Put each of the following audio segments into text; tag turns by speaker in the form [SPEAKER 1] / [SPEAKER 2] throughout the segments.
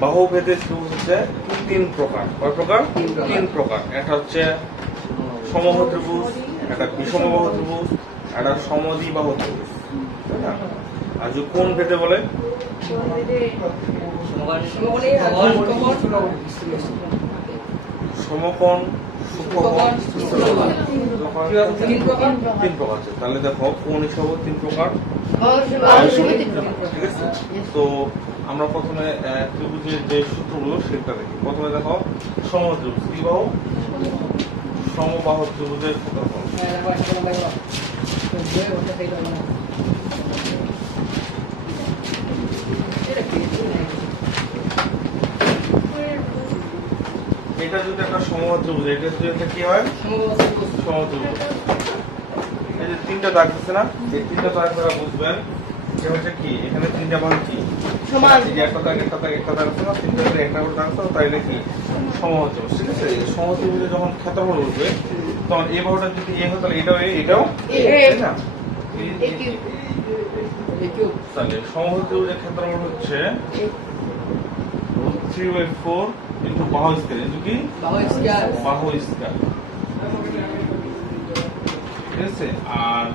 [SPEAKER 1] বাহু ভেদের ত্রিভুজ হচ্ছে তিন প্রকার। কয় প্রকার?
[SPEAKER 2] তিন প্রকার।
[SPEAKER 1] তিন প্রকার। একটা হচ্ছে সমবাহু ত্রিভুজ একটা বিষমবাহু ত্রিভুজ একটা সমদ্বিবাহু ত্রিভুজ তাই না? আর যদি কোন ভেদে বলে? সমকোণ
[SPEAKER 2] তিন প্রকার?
[SPEAKER 1] তাহলে দেখো হিসাবে তিন প্রকার। তো আমরা প্রথমে ত্রিভুজের যে সূত্রগুলো সেটা দেখি প্রথমে দেখো? সমত্রিভুজ কি বাহু সমবাহু ত্রিভুজের এটা যদি একটা সমত্রিভুজ এটা যদি একটা কি হয়? সমুদ্র এই যে তিনটা দাগ আছে না এই তিনটা দাগ আপনারা বুঝবেন যে হচ্ছে কি এখানে তিনটা মান কি?
[SPEAKER 2] সমান।
[SPEAKER 1] যে একটা দাগ একটা দাগ একটা দাগ আছে না তিনটা দাগ একটা করে দাগ আছে তাহলে কি? সমত্রিভুজ ঠিক আছে? সমত্রিভুজে যখন ক্ষেত্রফল উঠবে তখন এই বাহুটা যদি এ হয় তাহলে এটাও এই এটাও
[SPEAKER 2] এ
[SPEAKER 1] না? তাহলে সমত্রিভুজের ক্ষেত্রফল হচ্ছে 3 by 4 into bahu square into কি bahu square bahu square ঠিক আছে আর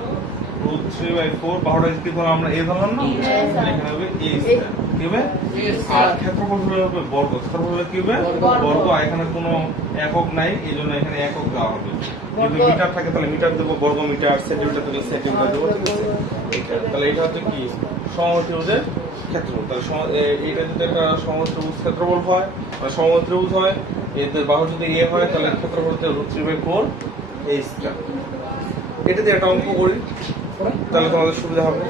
[SPEAKER 1] রুট থ্রি বাই ফোর বাহুটা কি ধরলাম আমরা এ ধরলাম না? এখানে হবে এ স্কয়ার কি হবে? আর ক্ষেত্রফল হবে বর্গ। ক্ষেত্রফল হলে কি হবে?
[SPEAKER 2] বর্গ।
[SPEAKER 1] বর্গ। আর এখানে কোনো একক নাই এই জন্য এখানে একক দেওয়া হবে। যদি মিটার থাকে তাহলে মিটার দেবো বর্গ মিটার সেন্টিমিটার থাকলে সেন্টিমিটার দেবো ঠিক আছে? এইটা। তাহলে এটা হচ্ছে কি? সমত্রিভুজের ক্ষেত্রফল। তাহলে সম- এ- এইটা যদি একটা সমত্রিভুজ ক্ষেত্রফল হয় বা সমত্রিভুজ হয় এদের বাহু যদি এ হয় তাহলে ক্ষেত্রফল হচ্ছে রুট থ্রি বাই ফোর এই স্কয়ার এটা দিয়ে একটা অঙ্ক করি। তাহলে তোমাদের সুবিধা হবে।